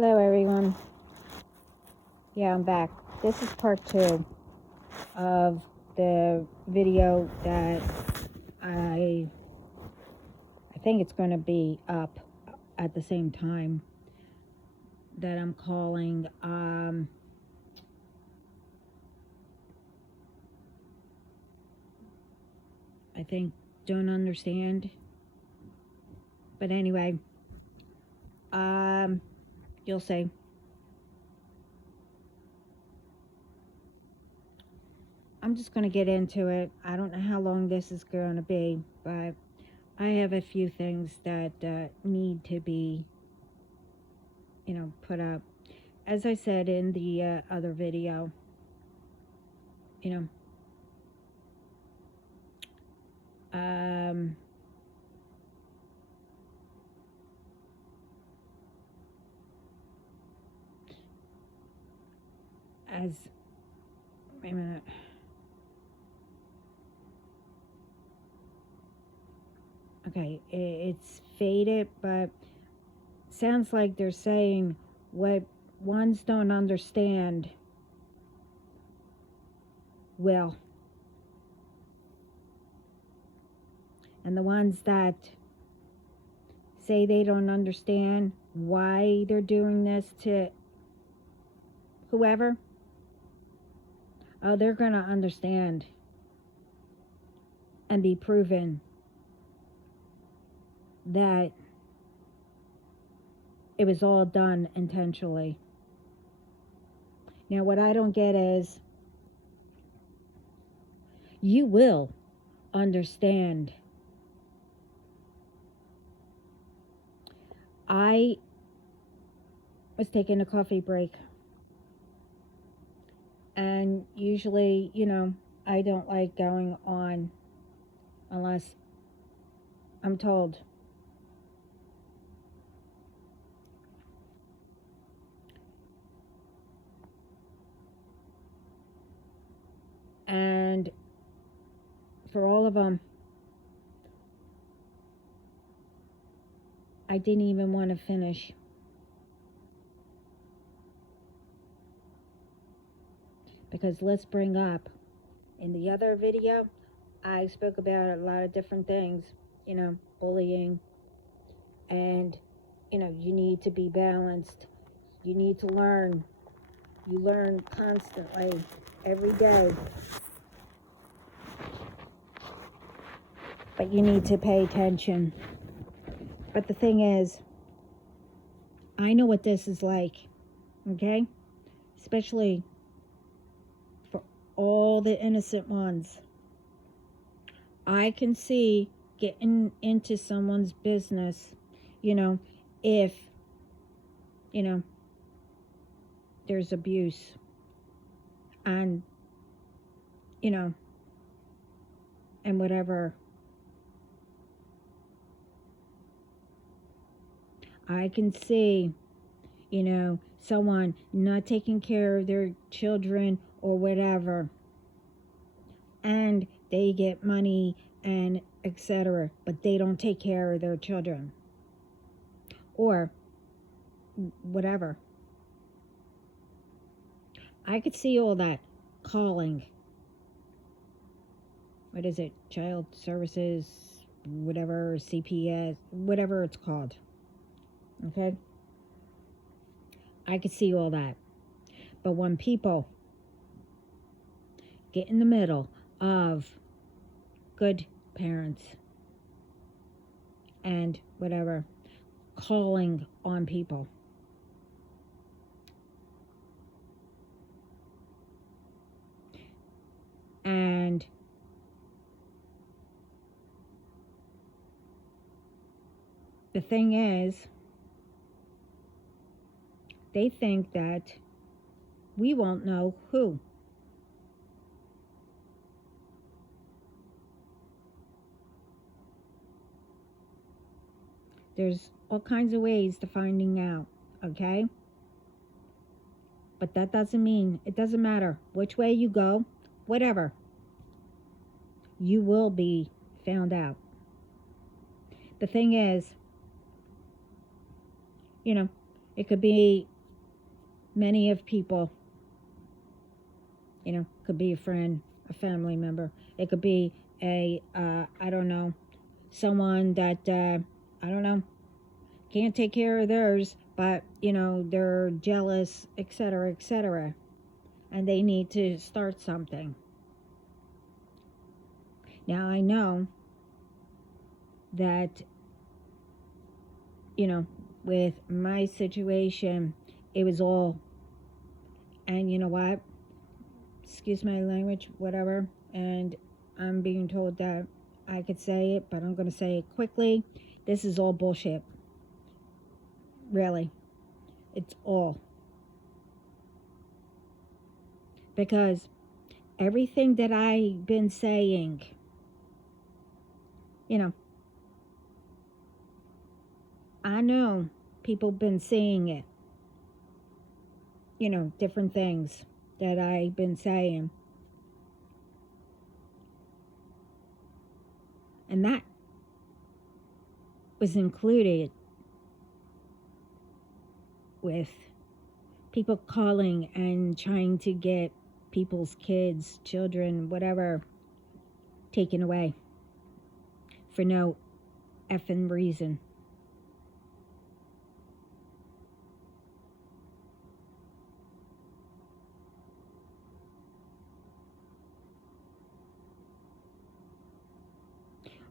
Hello everyone. Yeah, I'm back. This is part 2 of the video that I think it's going to be up at the same time that I'm calling I think don't understand. But anyway, you'll see. I'm just going to get into it. I don't know how long this is going to be, but I have a few things that need to be, put up. As I said in the other video, um, wait a minute. Okay, it's faded, but sounds like they're saying what ones don't understand will. And the ones that say they don't understand why they're doing this to whoever, oh, they're going to understand and be proven that it was all done intentionally. Now, what I don't get is you will understand. I was taking a coffee break, and usually, I don't like going on unless I'm told. And for all of them, I didn't even want to finish. Because let's bring up, in the other video, I spoke about a lot of different things, bullying, and, you need to be balanced. You need to learn. You learn constantly, every day. But you need to pay attention. But the thing is, I know what this is like, okay? Especially for all the innocent ones. I can see getting into someone's business, if, there's abuse. And, and whatever. I can see, someone not taking care of their children or whatever, and they get money and etc., but they don't take care of their children or whatever. I could see all that calling. What is it? Child services, whatever, CPS, whatever it's called. Okay? I could see all that. But when people get in the middle of good parents and whatever, calling on people, and the thing is, they think that we won't know who. There's all kinds of ways to finding out, okay? But that doesn't mean, it doesn't matter which way you go, whatever, you will be found out. The thing is, It could be many of people, could be a friend, a family member. It could be I don't know, someone that, I don't know, can't take care of theirs, but, they're jealous, etc., etc., and they need to start something. Now, I know that, with my situation, it was all, and you know what? Excuse my language, whatever. And I'm being told that I could say it, but I'm going to say it quickly. This is all bullshit. Really. It's all. Because everything that I've been saying, I know people been seeing it. Different things that I've been saying. And that was included with people calling and trying to get people's kids, children, whatever, taken away for no effing reason.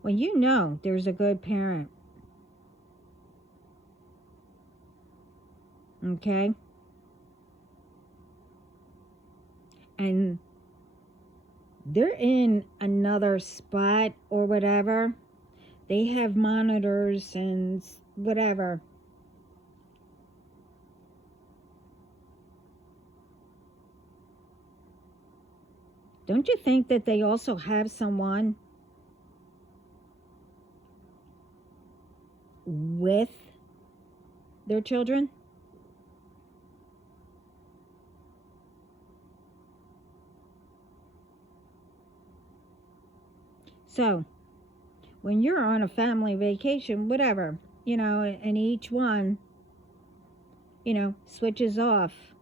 Well, there's a good parent. Okay? And they're in another spot or whatever. They have monitors and whatever. Don't you think that they also have someone with their children? So, when you're on a family vacation, whatever, and each one, switches off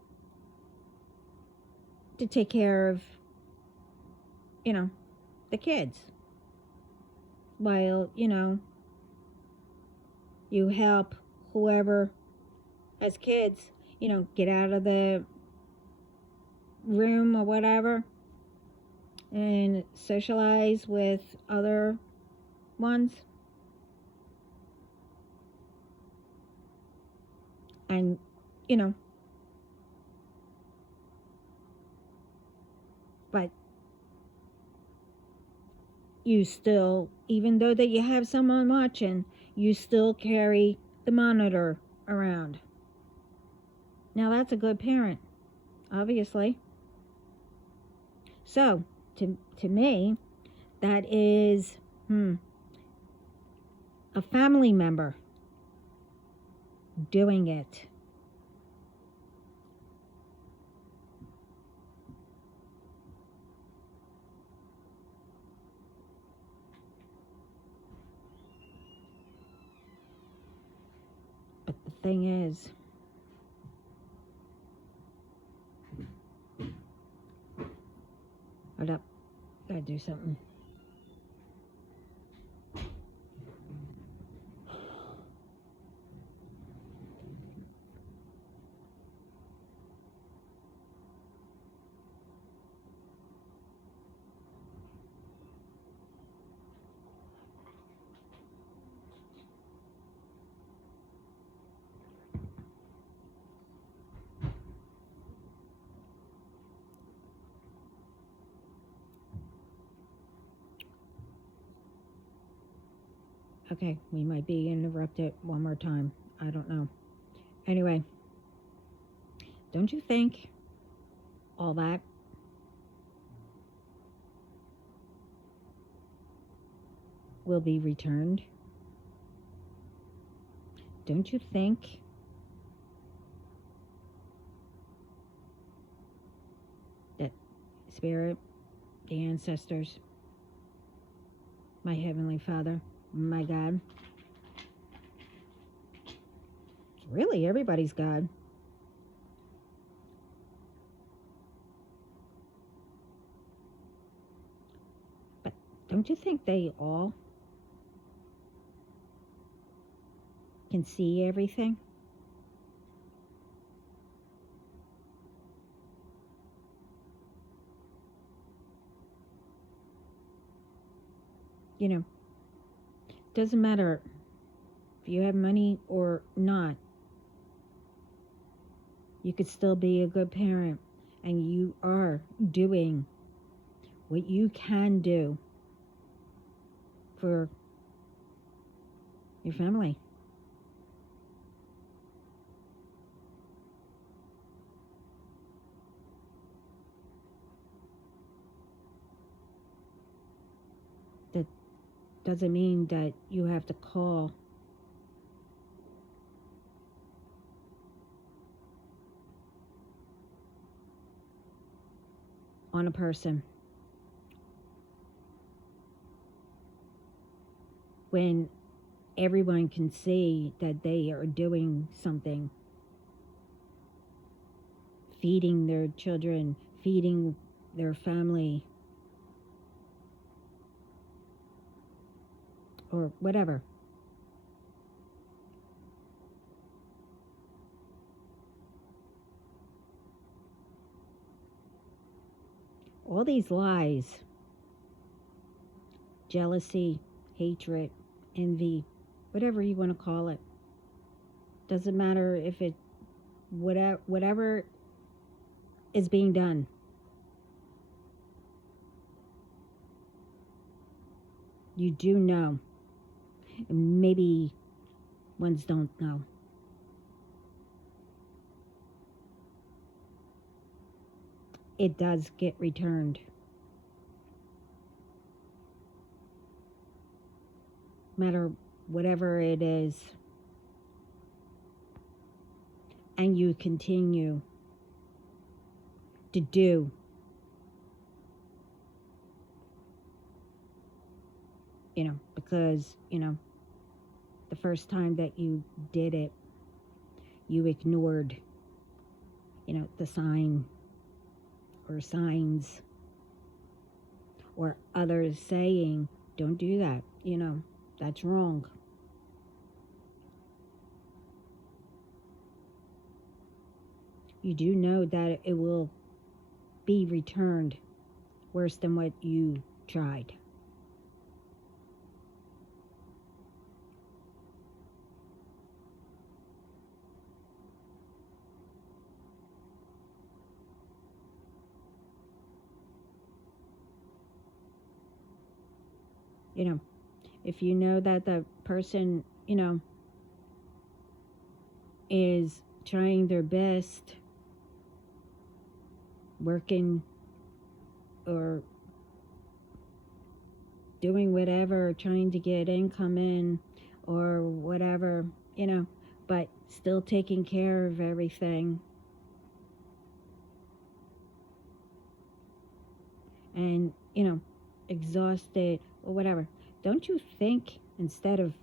to take care of, the kids. While, you help whoever has kids, get out of the room or whatever and socialize with other ones. And, but you still, even though that you have someone watching, you still carry the monitor around. Now that's a good parent, obviously. So, to me, that is a family member doing it. But the thing is, hold up, gotta do something. Okay, we might be interrupted one more time. I don't know. Anyway, don't you think all that will be returned? Don't you think that Spirit, the ancestors, my Heavenly Father, my God, Really, everybody's God. But don't you think they all can see everything? You know, doesn't matter if you have money or not, you could still be a good parent, and you are doing what you can do for your family. That doesn't mean that you have to call on a person when everyone can see that they are doing something, feeding their children, feeding their family, or whatever. All these lies, jealousy, hatred, envy, whatever you want to call it, doesn't matter if it whatever is being done. You do know. Maybe ones don't know. It does get returned. Matter whatever it is. And you continue to do because, the first time that you did it, you ignored, the sign or signs or others saying, don't do that, that's wrong. You do know that it will be returned worse than what you tried. If you know that the person, is trying their best, working or doing whatever, trying to get income in or whatever, but still taking care of everything. And, exhausted or whatever. Don't you think instead of,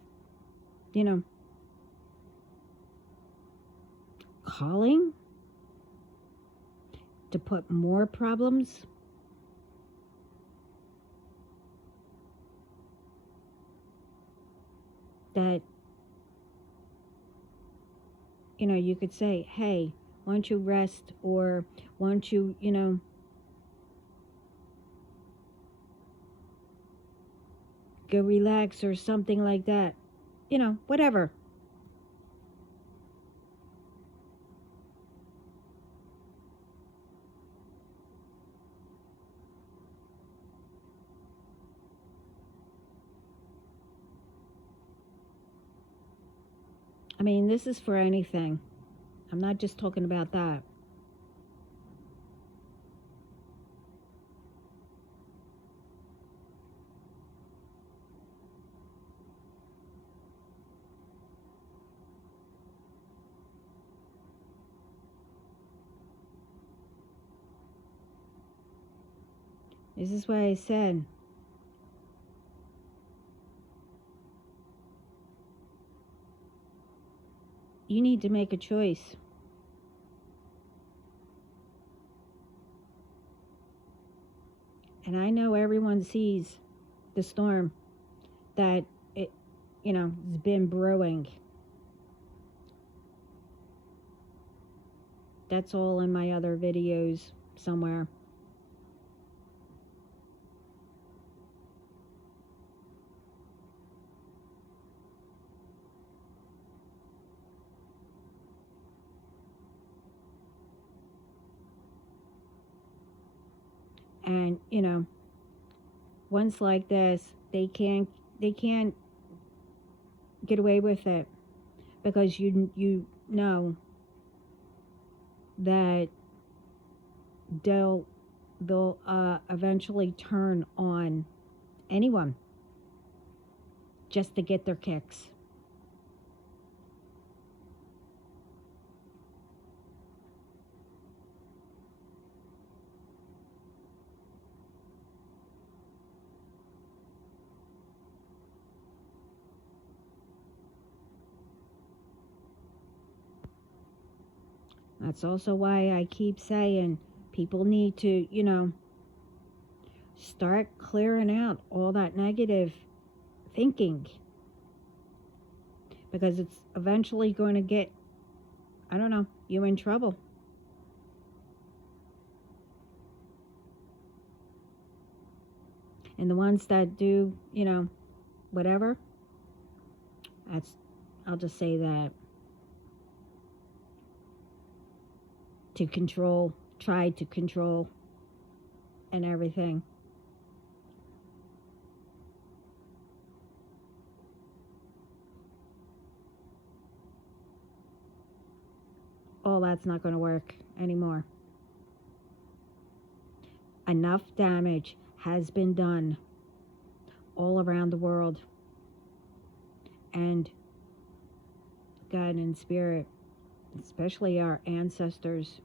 calling to put more problems, that you could say, hey, why don't you rest, or why don't you go relax or something like that, whatever. I mean, this is for anything. I'm not just talking about that. This is why I said, you need to make a choice. And I know everyone sees the storm that has been brewing. That's all in my other videos somewhere. And ones like this, they can't get away with it, because you know that they'll eventually turn on anyone just to get their kicks. That's also why I keep saying people need to, start clearing out all that negative thinking, because it's eventually going to get, I don't know, you in trouble. And the ones that do, whatever, I'll just say that, try to control and everything. All that's not going to work anymore. Enough damage has been done all around the world. And God and Spirit, especially our ancestors,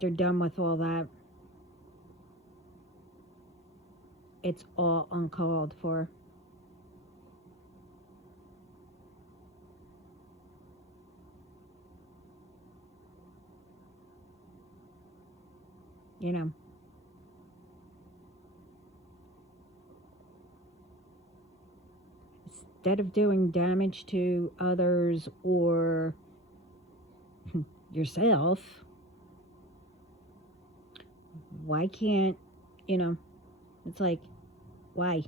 they're done with all that. It's all uncalled for. Instead of doing damage to others or yourself, why can't, it's like, why?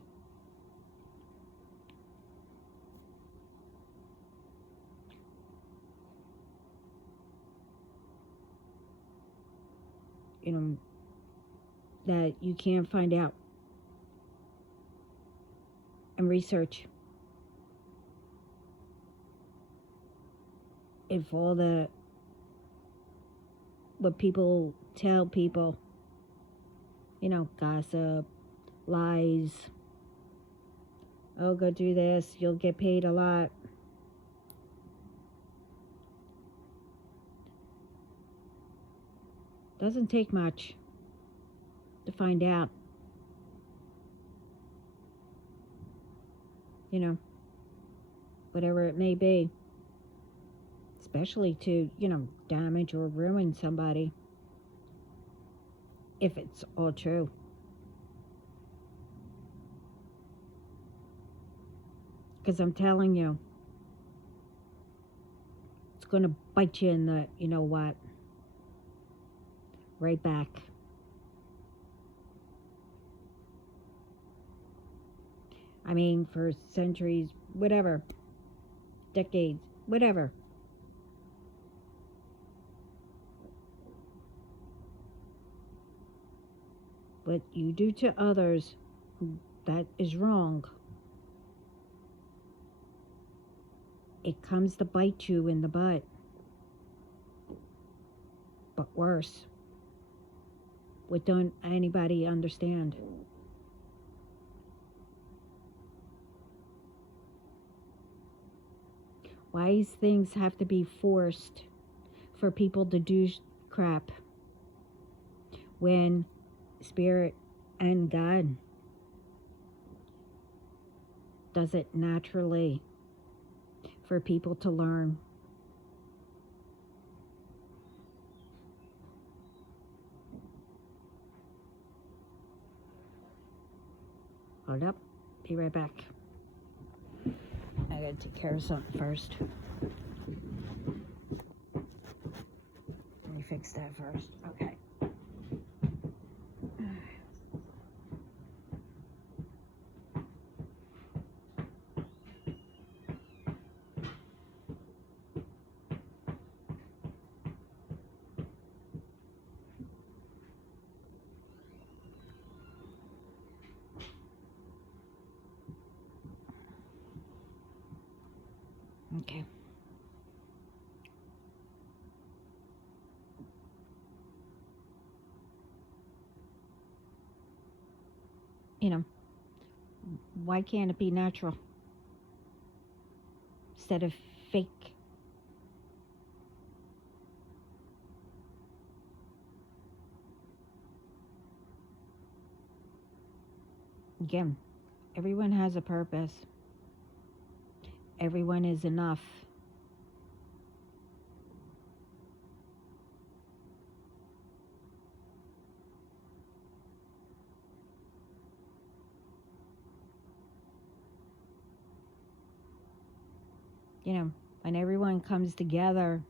That you can't find out and research if all what people tell people, gossip, lies, oh, go do this, you'll get paid a lot. Doesn't take much to find out. Whatever it may be. Especially to, damage or ruin somebody. If it's all true. Because I'm telling you, it's going to bite you in the, what? Right back. I mean, for centuries, whatever, decades, whatever. What you do to others, that is wrong. It comes to bite you in the butt. But worse. What don't anybody understand? Why these things have to be forced for people to do crap when Spirit and God does it naturally for people to learn. Hold up. Be right back. I gotta take care of something first. Let me fix that first. Okay. Okay. You know, why can't it be natural instead of fake? Again, everyone has a purpose. Everyone is enough. You know, when everyone comes together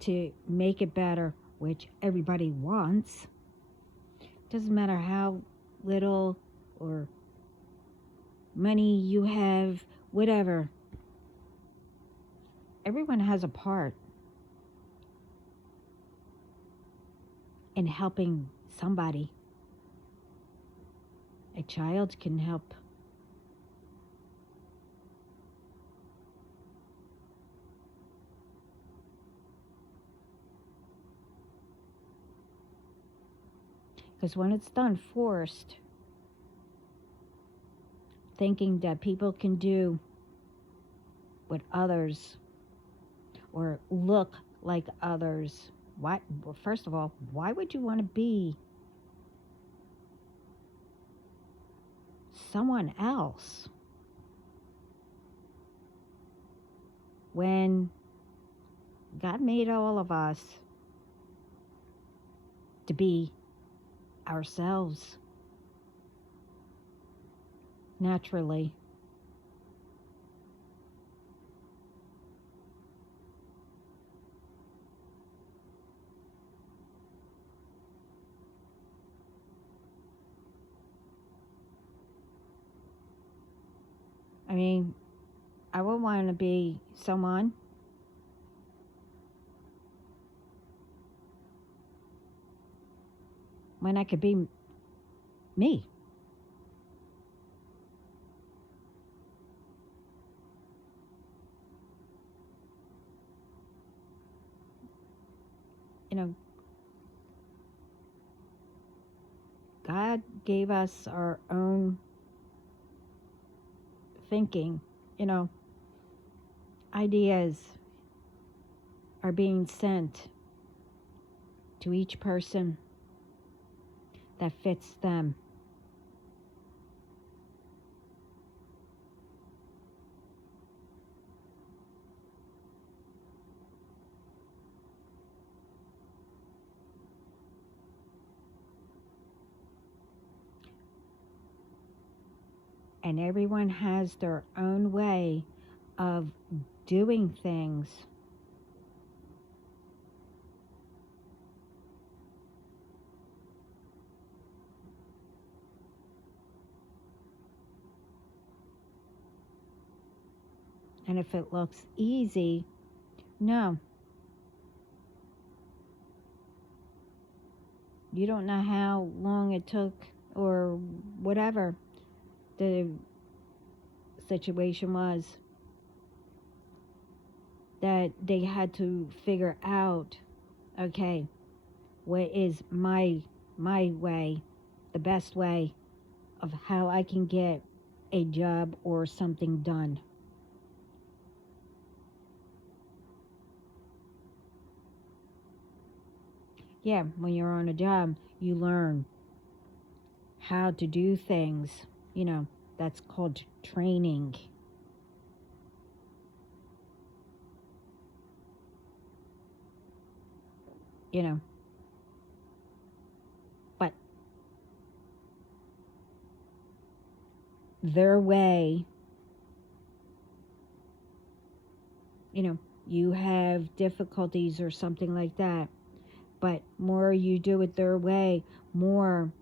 to make it better, which everybody wants, doesn't matter how little or money you have, whatever. Everyone has a part in helping somebody. A child can help. Because when it's done forced, thinking that people can do what others or look like others, why? Well, first of all, why would you want to be someone else when God made all of us to be ourselves naturally? I mean, I would want to be someone when I could be me. You know, God gave us our own thinking. You know, ideas are being sent to each person that fits them. And everyone has their own way of doing things. And if it looks easy, no. You don't know how long it took or whatever the situation was that they had to figure out, okay, what is my way, the best way of how I can get a job or something done. Yeah, when you're on a job, you learn how to do things. You know, that's called training. you know, but their way, you know, you have difficulties or something like that, but more you do it their way, more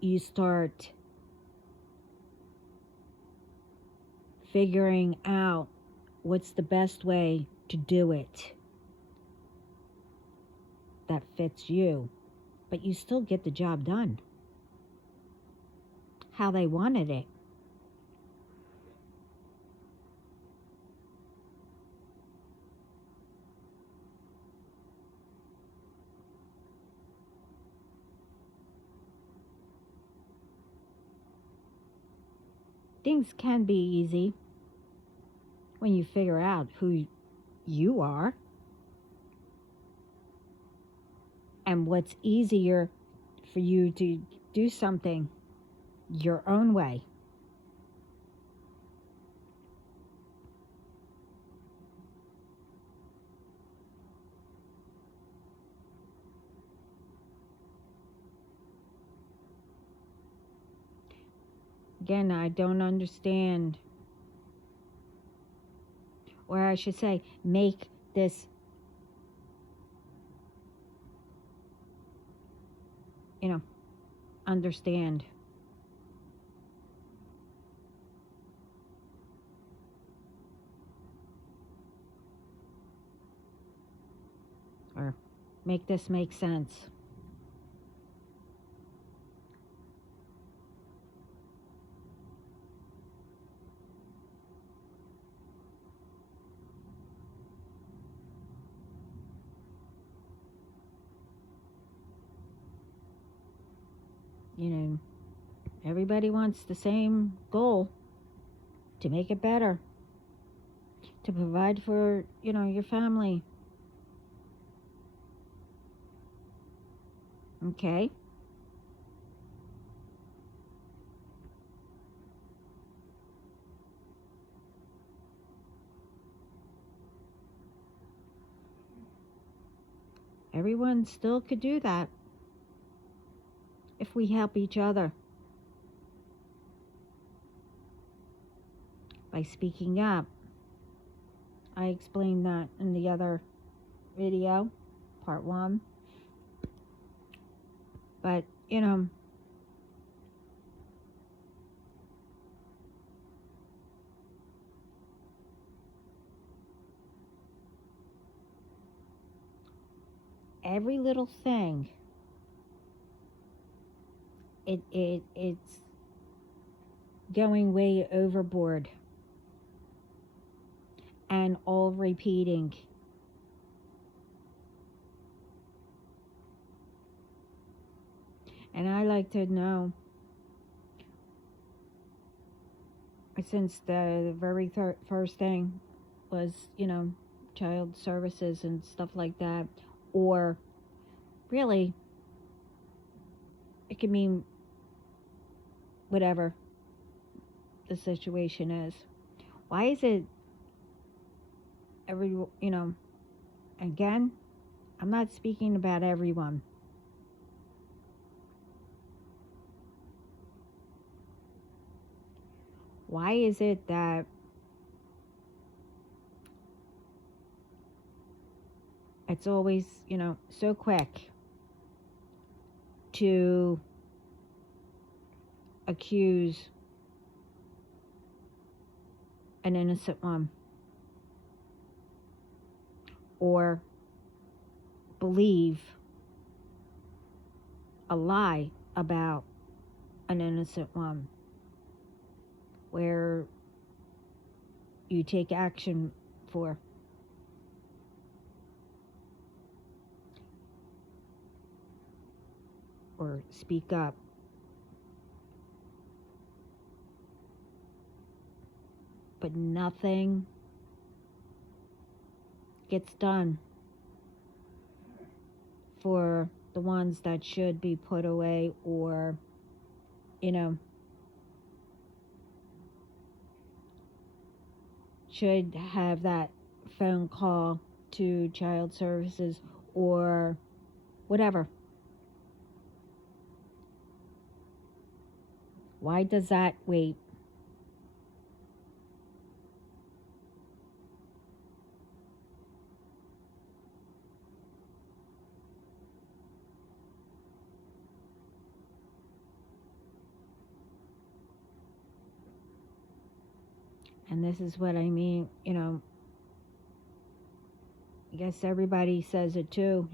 you start figuring out what's the best way to do it that fits you, but you still get the job done how they wanted it. Things can be easy when you figure out who you are and what's easier for you to do something your own way. Again, I don't understand, or I should say, make this, understand. Or make this make sense. Everybody wants the same goal, to make it better, to provide for, your family. Okay? Everyone still could do that if we help each other by speaking up. I explained that in the other video, part 1. But, every little thing, it's going way overboard and all repeating. And I like to know, since the very first thing was, child services and stuff like that, or really, it can mean whatever the situation is. Why is it again, I'm not speaking about everyone. Why is it that it's always, so quick to accuse an innocent one, or believe a lie about an innocent one, where you take action for? Or speak up. But nothing gets done for the ones that should be put away, or, should have that phone call to child services, or whatever. Why does that wait? And this is what I mean, I guess everybody says it too,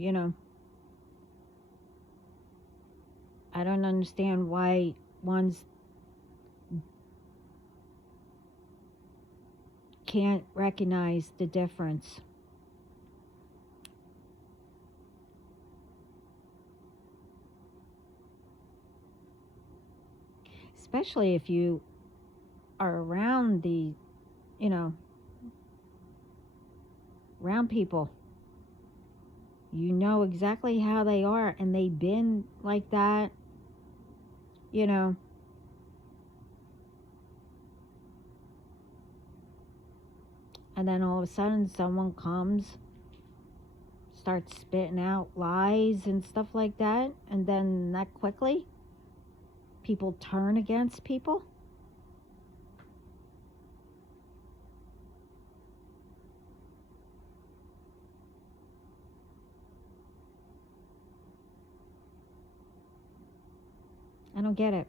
I don't understand why ones can't recognize the difference. Especially if you are around around people. You know exactly how they are, and they've been like that, you know. And then all of a sudden, someone comes, starts spitting out lies and stuff like that, and then that quickly, people turn against people. I don't get it.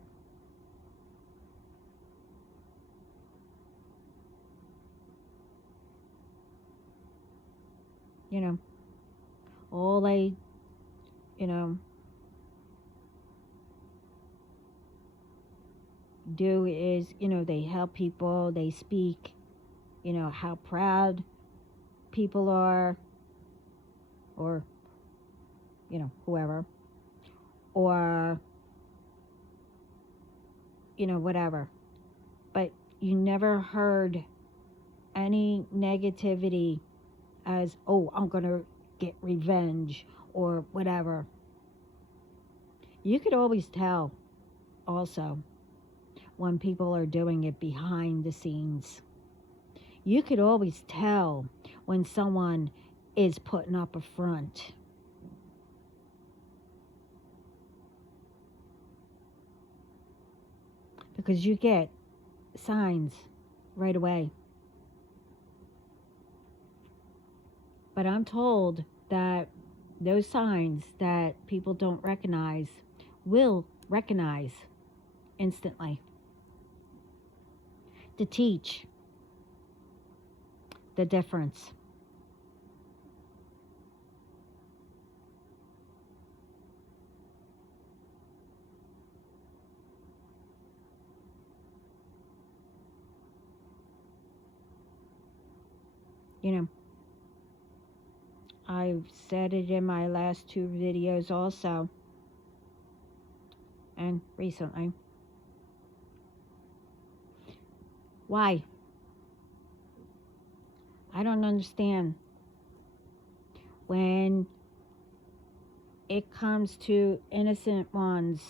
You know, all they, you know, do is, they help people, they speak, how proud people are, or, whoever, or, whatever. But you never heard any negativity as, oh, I'm going to get revenge or whatever. You could always tell also when people are doing it behind the scenes. You could always tell when someone is putting up a front. Because you get signs right away. But I'm told that those signs that people don't recognize will recognize instantly. To teach the difference. I've said it in my last 2 videos also, and recently. Why? I don't understand. When it comes to innocent ones,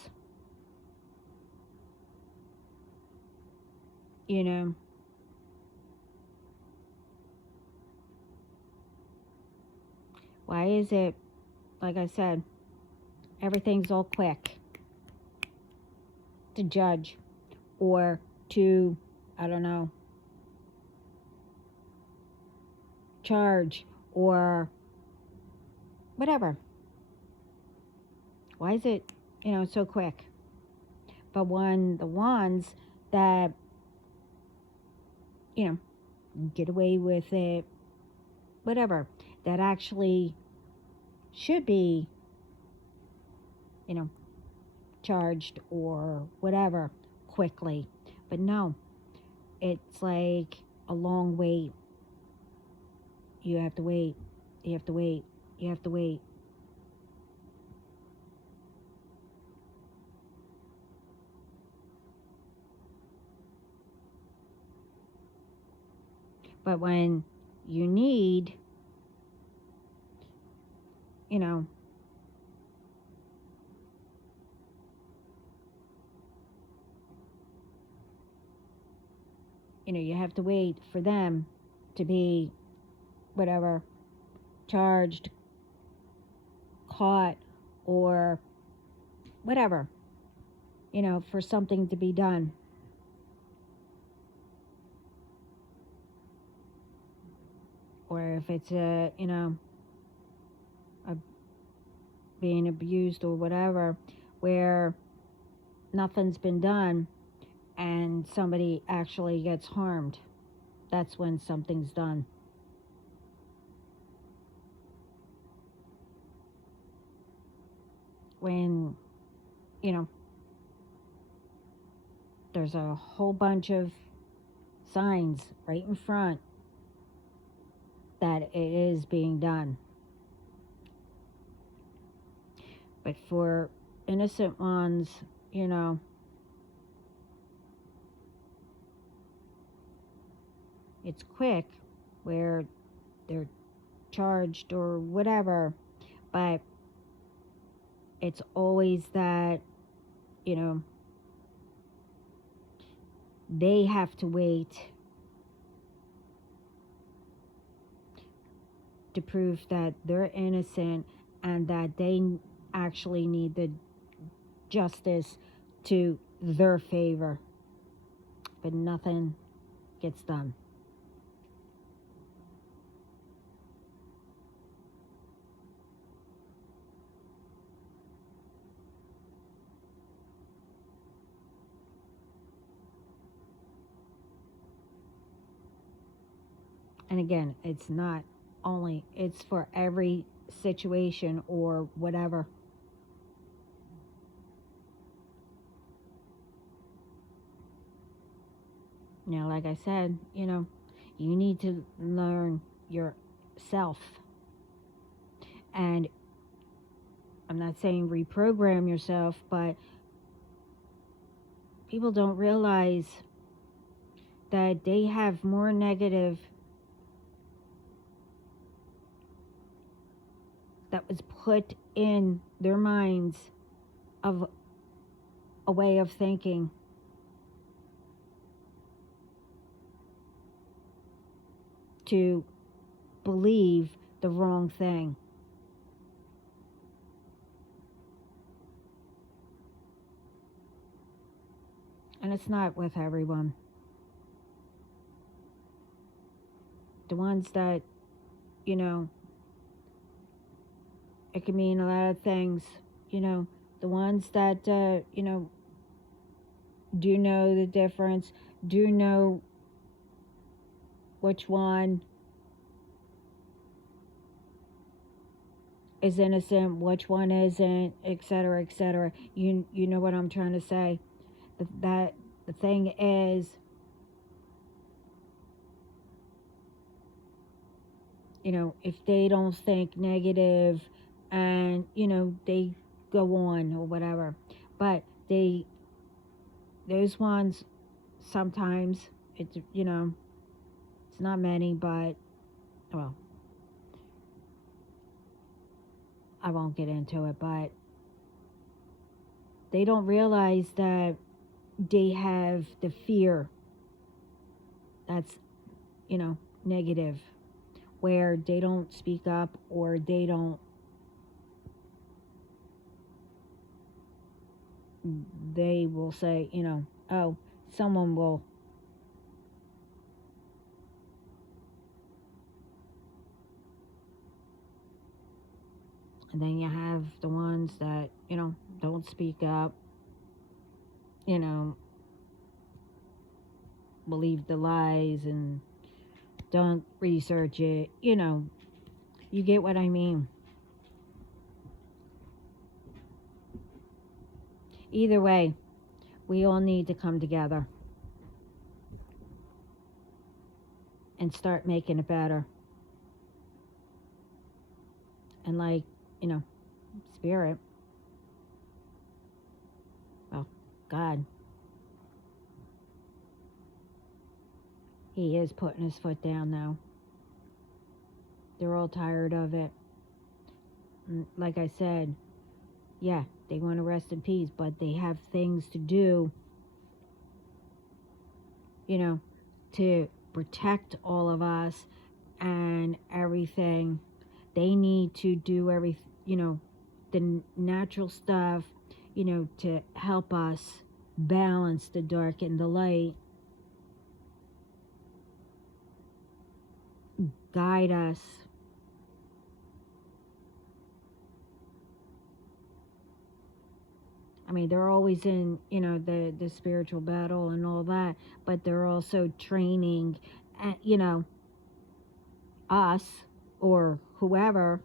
why is it, like I said, everything's all quick to judge or to, I don't know, charge or whatever? Why is it, so quick? But when the ones that, get away with it, whatever, that actually should be, charged or whatever quickly. But no, it's like a long wait. You have to wait. You have to wait. You have to wait. But when you need, you have to wait for them to be whatever, charged, caught or whatever, for something to be done. Or if it's a being abused or whatever, where nothing's been done and somebody actually gets harmed. That's when something's done. When, there's a whole bunch of signs right in front that it is being done. But for innocent ones, it's quick where they're charged or whatever, but it's always that, they have to wait to prove that they're innocent and that they actually need the justice to their favor, but nothing gets done. And again, it's not only, it's for every situation or whatever. Now, like I said, you need to learn yourself. And I'm not saying reprogram yourself, but people don't realize that they have more negative that was put in their minds of a way of thinking. To believe the wrong thing. And it's not with everyone. The ones that, it can mean a lot of things, the ones that, do know the difference, do know which one is innocent, which one isn't, etc., etc. You know what I'm trying to say. That the thing is, if they don't think negative and, they go on or whatever. But those ones, sometimes, it's not many, but, well, I won't get into it, but they don't realize that they have the fear that's, negative, where they don't speak up or they don't, they will say, oh, someone will. And then you have the ones that, don't speak up, believe the lies and don't research it, you get what I mean. Either way, we all need to come together and start making it better. And like, Spirit, well, God, He is putting His foot down now. They're all tired of it. And like I said, yeah, they want to rest in peace, but they have things to do, to protect all of us and everything. They need to do everything, the natural stuff, to help us balance the dark and the light, guide us. I mean, they're always in, the spiritual battle and all that, but they're also training, us or whoever,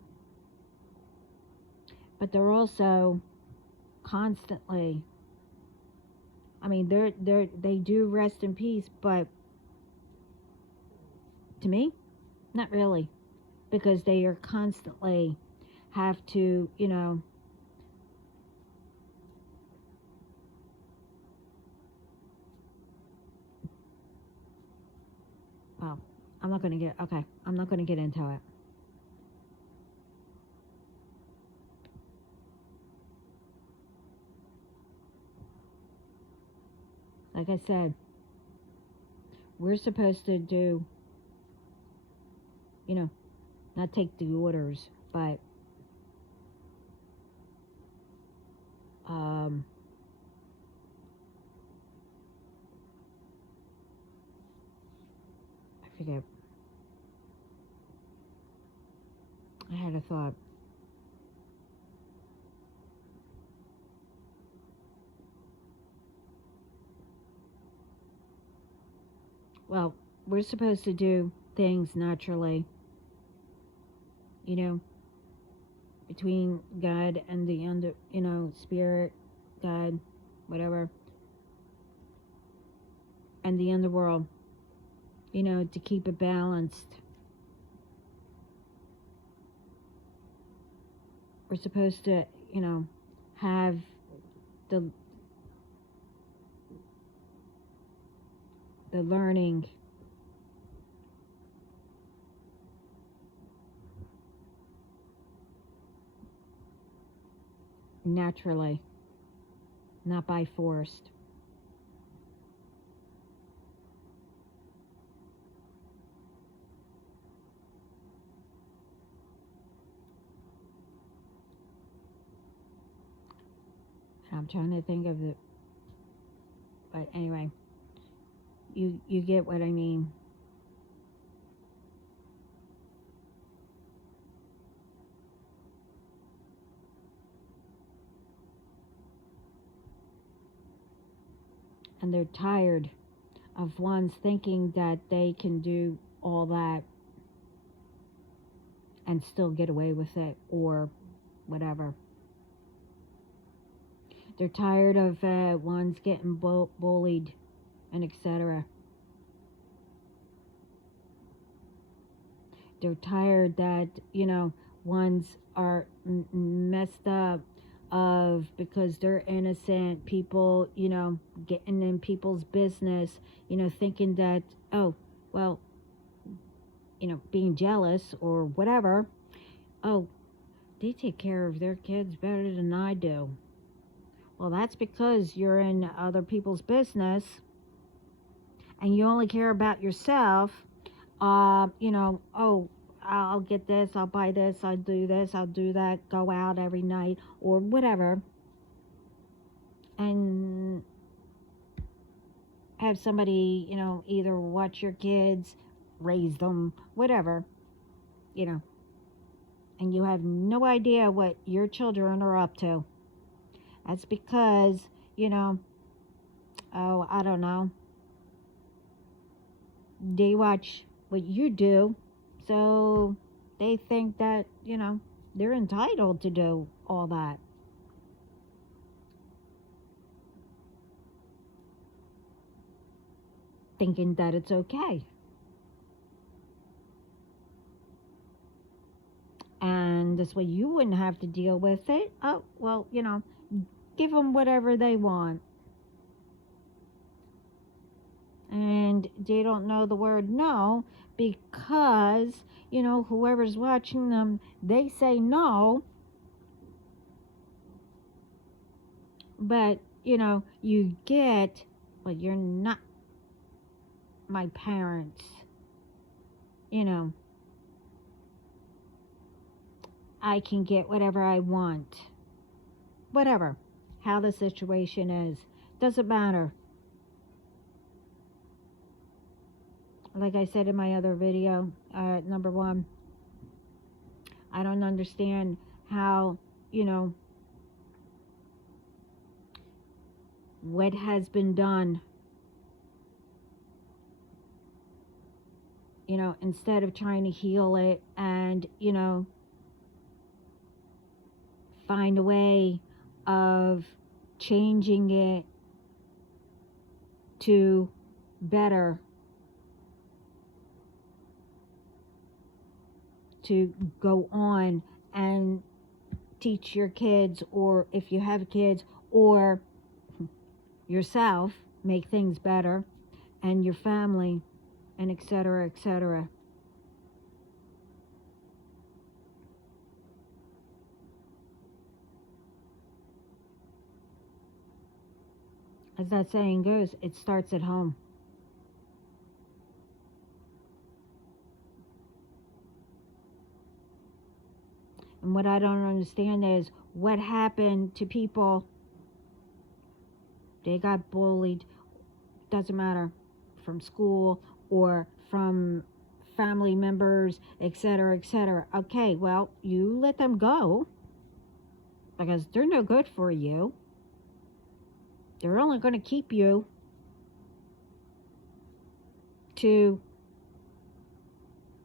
but they're also constantly, I mean, they do rest in peace, but to me, not really, because they are constantly have to, well, I'm not going to get, okay, I'm not going to get into it. Like I said, we're supposed to do, not take the orders, but I forget. I had a thought. Well, we're supposed to do things naturally, you know, between God and the spirit, God, whatever, and the underworld, to keep it balanced. We're supposed to, have the learning naturally, not by force. I'm trying to think of it, but anyway, you get what I mean. And they're tired of ones thinking that they can do all that and still get away with it or whatever. They're tired of ones getting bullied and etc. They're tired that, ones are messed up of because they're innocent people, getting in people's business, thinking that, oh, well, being jealous or whatever. Oh, they take care of their kids better than I do. Well, that's because you're in other people's business and you only care about yourself. Oh, I'll get this, I'll buy this, I'll do this, I'll do that, go out every night or whatever. And have somebody, either watch your kids, raise them, whatever, and you have no idea what your children are up to. That's because, oh, I don't know, they watch what you do, so they think that, they're entitled to do all that. Thinking that it's okay. And this way you wouldn't have to deal with it. Oh, well, give them whatever they want. And they don't know the word no because, whoever's watching them, they say no. But, you get, well, you're not my parents. I can get whatever I want. whatever, how the situation is. Doesn't matter. Like I said in my other video, number one, I don't understand how, you know, what has been done, you know, instead of trying to heal it and, you know, find a way of changing it to better, to go on and teach your kids, or if you have kids, or yourself, make things better, and your family, and etc., etc. As that saying goes, it starts at home. And what I don't understand is what happened to people. They got bullied, doesn't matter, from school or from family members, etc., etc. Okay, well, you let them go because they're no good for you. They're only going to keep you to,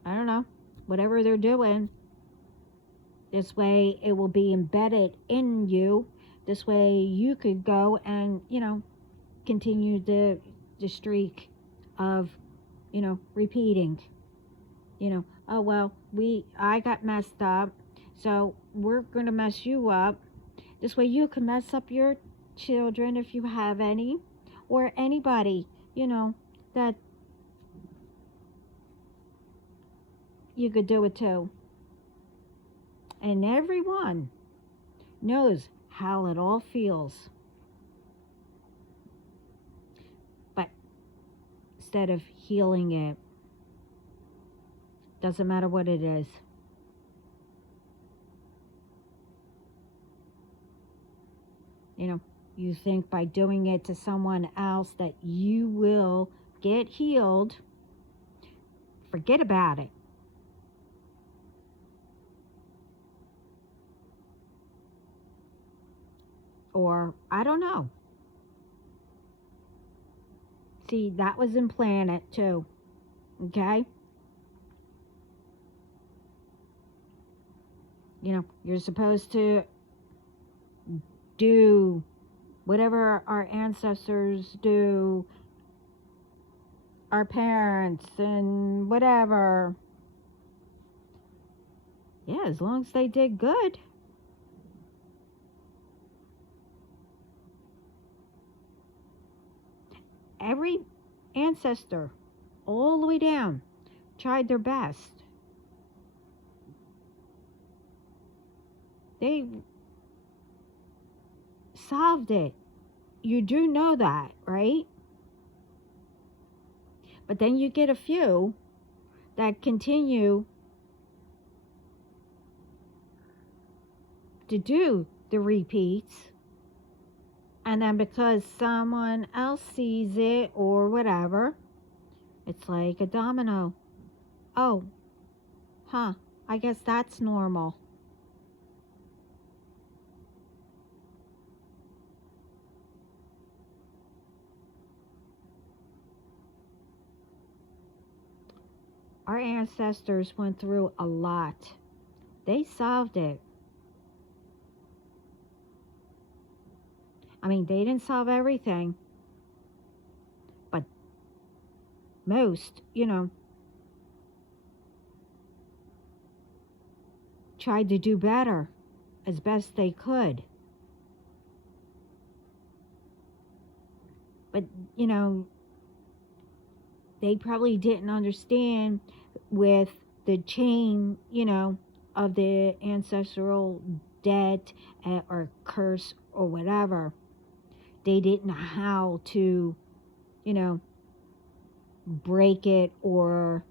I don't know, whatever they're doing. This way it will be embedded in you. This way you could go and, you know, continue the streak of, you know, repeating. You know, oh well, I got messed up, so we're gonna mess you up. This way you can mess up your children if you have any, or anybody, you know, that you could do it to. And everyone knows how it all feels. But instead of healing it, doesn't matter what it is. You know, you think by doing it to someone else that you will get healed. Forget about it. Or, I don't know. See, that was implanted too. Okay? You know, you're supposed to do whatever our ancestors do, our parents, and whatever. Yeah, as long as they did good. Every ancestor, all the way down, tried their best. They solved it. You do know that, right? But then you get a few that continue to do the repeats, and then because someone else sees it or whatever, it's like a domino. Oh, huh, I guess that's normal. Our ancestors went through a lot. They solved it. I mean, they didn't solve everything, but most, you know, tried to do better as best they could. But, you know, they probably didn't understand with the chain, you know, of the ancestral debt or curse or whatever. They didn't know how to, you know, break it or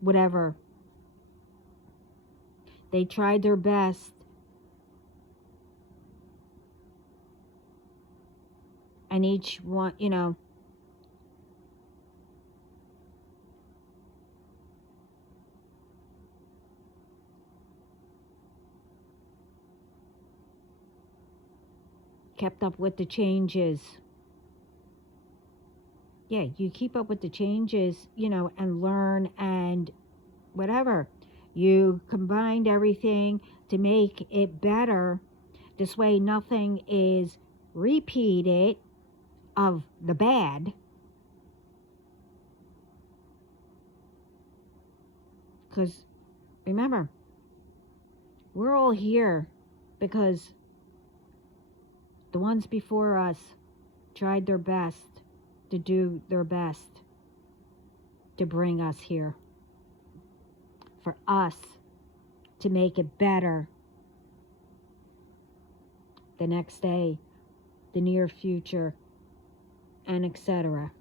whatever. They tried their best and each one, you know, kept up with the changes. Yeah, you keep up with the changes, you know, and learn and whatever. You combined everything to make it better. This way, nothing is repeated of the bad. Because remember, we're all here because the ones before us tried their best to do their best to bring us here. For us to make it better the next day, the near future, and etc.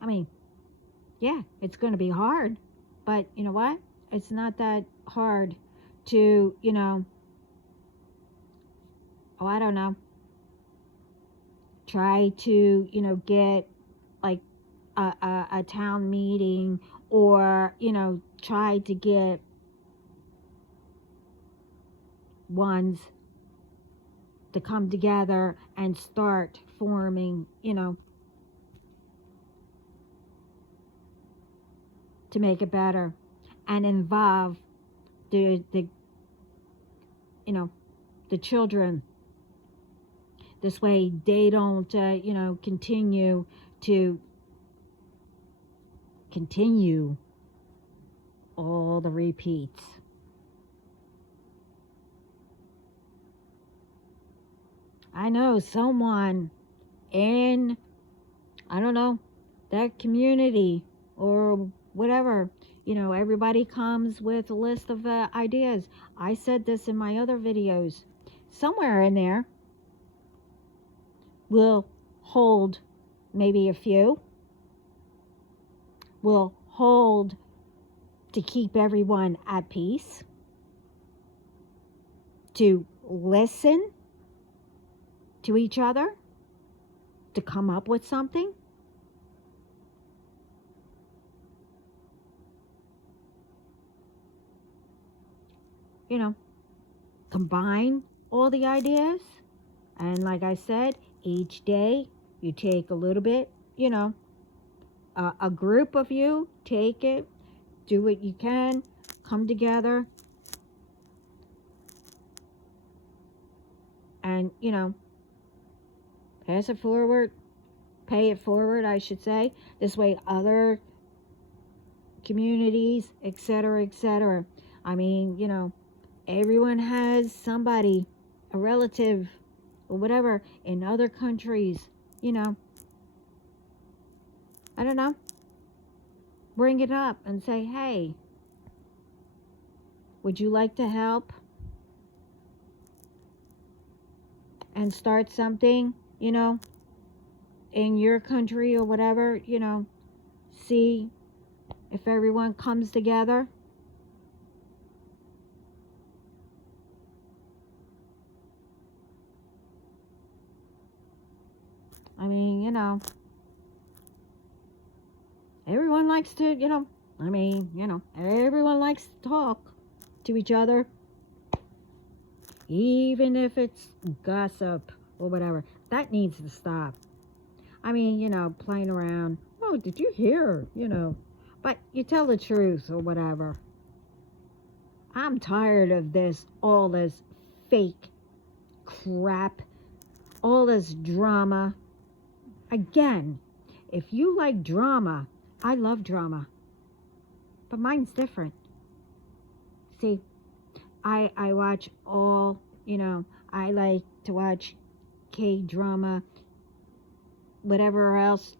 I mean, yeah, it's going to be hard, but you know what? It's not that hard to, you know, oh, I don't know, try to, you know, get like a town meeting, or, you know, try to get ones to come together and start forming, you know, to make it better and involve the you know, the children. This way they don't, you know, continue all the repeats. I know someone in, I don't know, that community or whatever, you know, everybody comes with a list of ideas. I said this in my other videos. Somewhere in there will hold maybe a few, will hold to keep everyone at peace, to listen to each other, to come up with something. You know, combine all the ideas. And like I said, each day you take a little bit, you know, a group of you take it, do what you can, come together, and, you know, pass it forward, pay it forward, I should say. This way other communities, etc., etc. I mean, you know, everyone has somebody, a relative or whatever in other countries, you know. I don't know. Bring it up and say, hey, would you like to help and start something, you know, in your country or whatever, you know, see if everyone comes together. I mean, you know, everyone likes to, you know, I mean, you know, everyone likes to talk to each other, even if it's gossip or whatever. That needs to stop. I mean, you know, playing around. Oh, did you hear? You know, but you tell the truth or whatever. I'm tired of this, all this fake crap, all this drama. Again, if you like drama, I love drama, but mine's different. See, I watch all, you know, I like to watch K-drama, whatever else,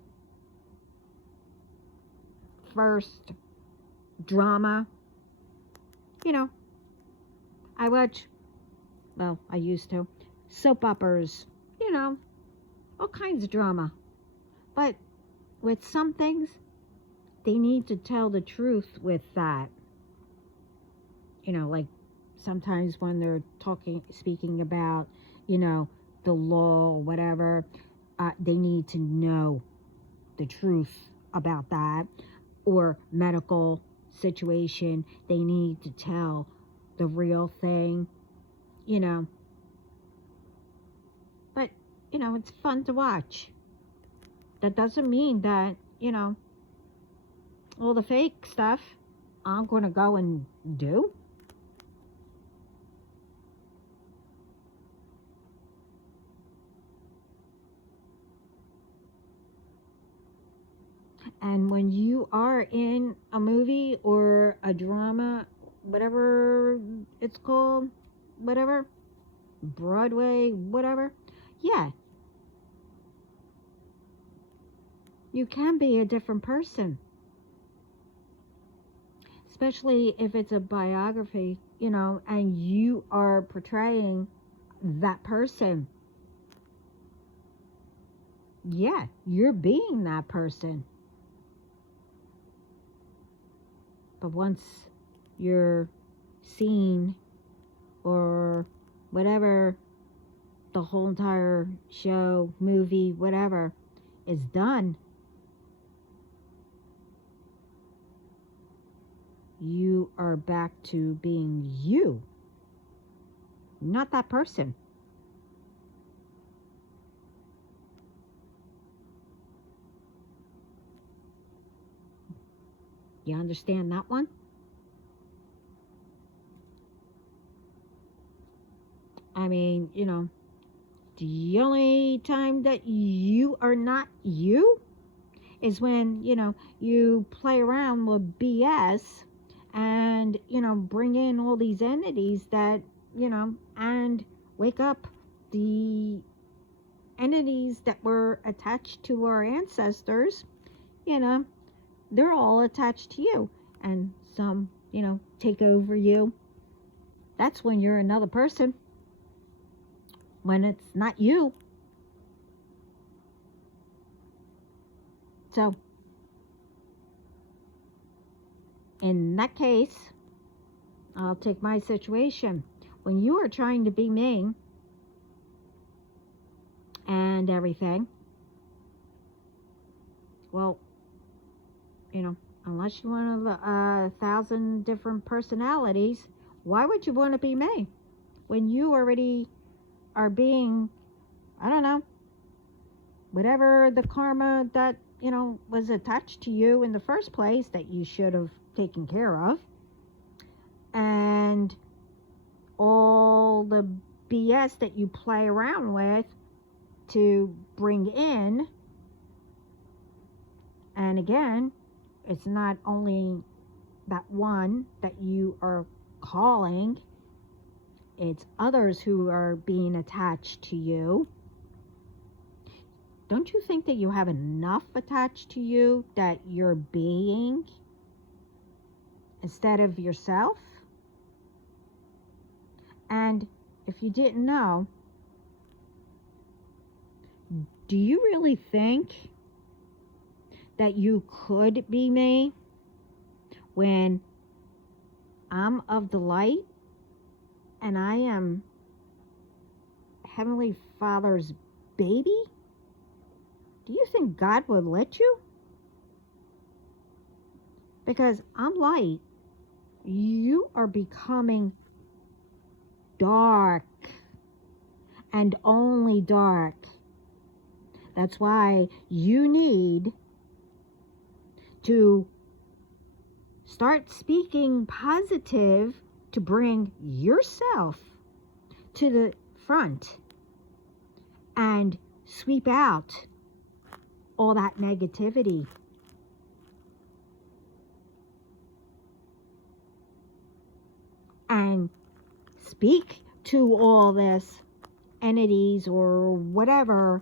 first drama, you know. I watch, well, I used to, soap operas, you know, all kinds of drama. But with some things, they need to tell the truth with that. Like sometimes when they're speaking about, you know, the law or whatever, they need to know the truth about that, or medical situation, they need to tell the real thing, you know. But, it's fun to watch. That doesn't mean that, all the fake stuff I'm going to go and do. And when you are in a movie or a drama, whatever it's called, whatever, Broadway, whatever, yeah, you can be a different person. Especially if it's a biography, and you are portraying that person. Yeah, you're being that person. But once you're seen, or whatever, the whole entire show, movie, whatever is done, you are back to being you, not that person. You understand that one? I mean, the only time that you are not you is when, you play around with BS and, bring in all these entities that, and wake up the entities that were attached to our ancestors, they're all attached to you. And some, take over you. That's when you're another person. When it's not you. So, in that case, I'll take my situation. When you are trying to be me and everything, well, unless you want 1,000 different personalities, why would you want to be me? When you already are being, I don't know, whatever the karma that, was attached to you in the first place that you should have taken care of. And all the BS that you play around with to bring in. And again, it's not only that one that you are calling, it's others who are being attached to you. Don't you think that you have enough attached to you that you're being instead of yourself? And if you didn't know, do you really think that you could be me when I'm of the light and I am Heavenly Father's baby? Do you think God would let you? Because I'm light. You are becoming dark, and only dark. That's why you need to start speaking positive to bring yourself to the front and sweep out all that negativity. And speak to all this entities or whatever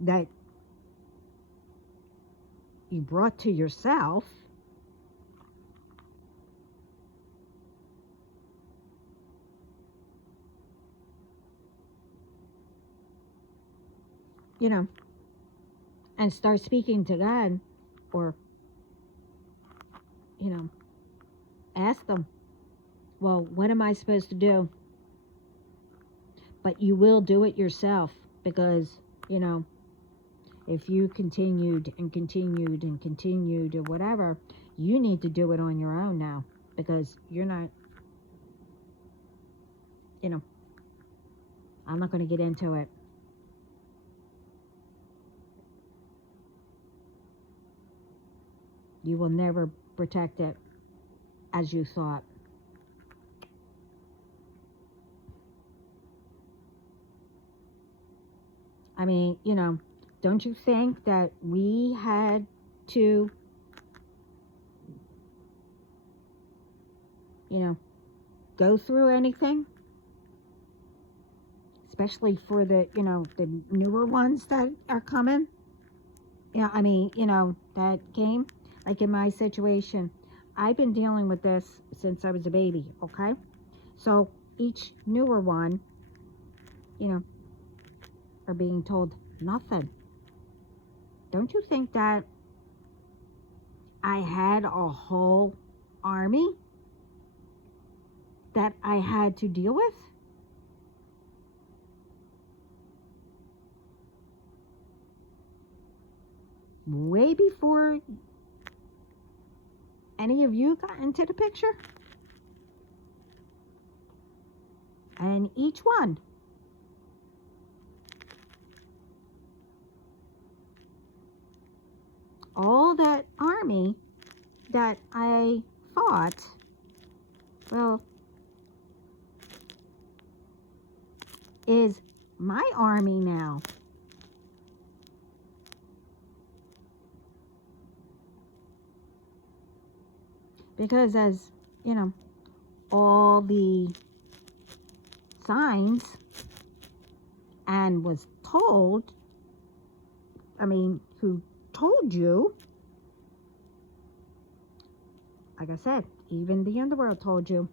that you brought to yourself. you know, and start speaking to God, or, you know, ask them, well, what am I supposed to do? But you will do it yourself, because, you know, if you continued and continued and continued or whatever, you need to do it on your own now, because you're not, you know, I'm not going to get into it. You will never protect it as you thought. I mean, you know, don't you think that we had to, you know, go through anything? Especially for the, you know, the newer ones that are coming. Yeah, I mean, you know, that came. Like in my situation, I've been dealing with this since I was a baby, okay? So each newer one, you know, are being told nothing. Don't you think that I had a whole army that I had to deal with? Way before any of you got into the picture? And each one, all that army that I fought, well, is my army now. Because, as you know, all the signs and was told, I mean, who told you, like I said, even the underworld told you,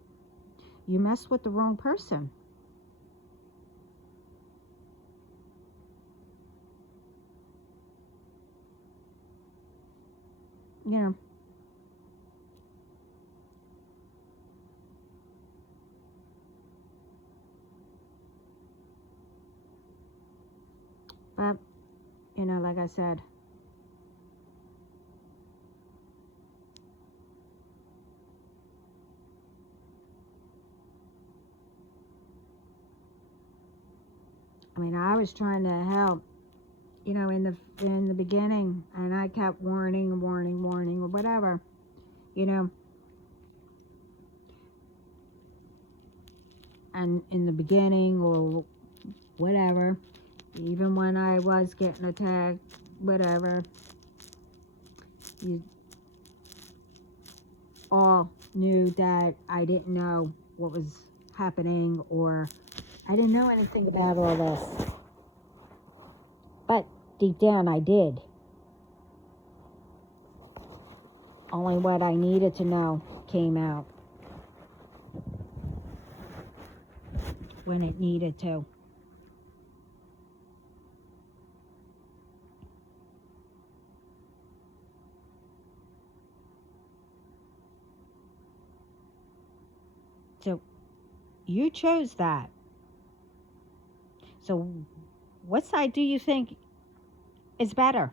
you messed with the wrong person. You know, but, you know, like I said, I mean, I was trying to help, you know, in the beginning, and I kept warning and warning, warning, or whatever, you know, and in the beginning or whatever, even when I was getting attacked, whatever, you all knew that I didn't know what was happening, or I didn't know anything about all this. But deep down, I did. Only what I needed to know came out when it needed to. So you chose that. So what side do you think is better?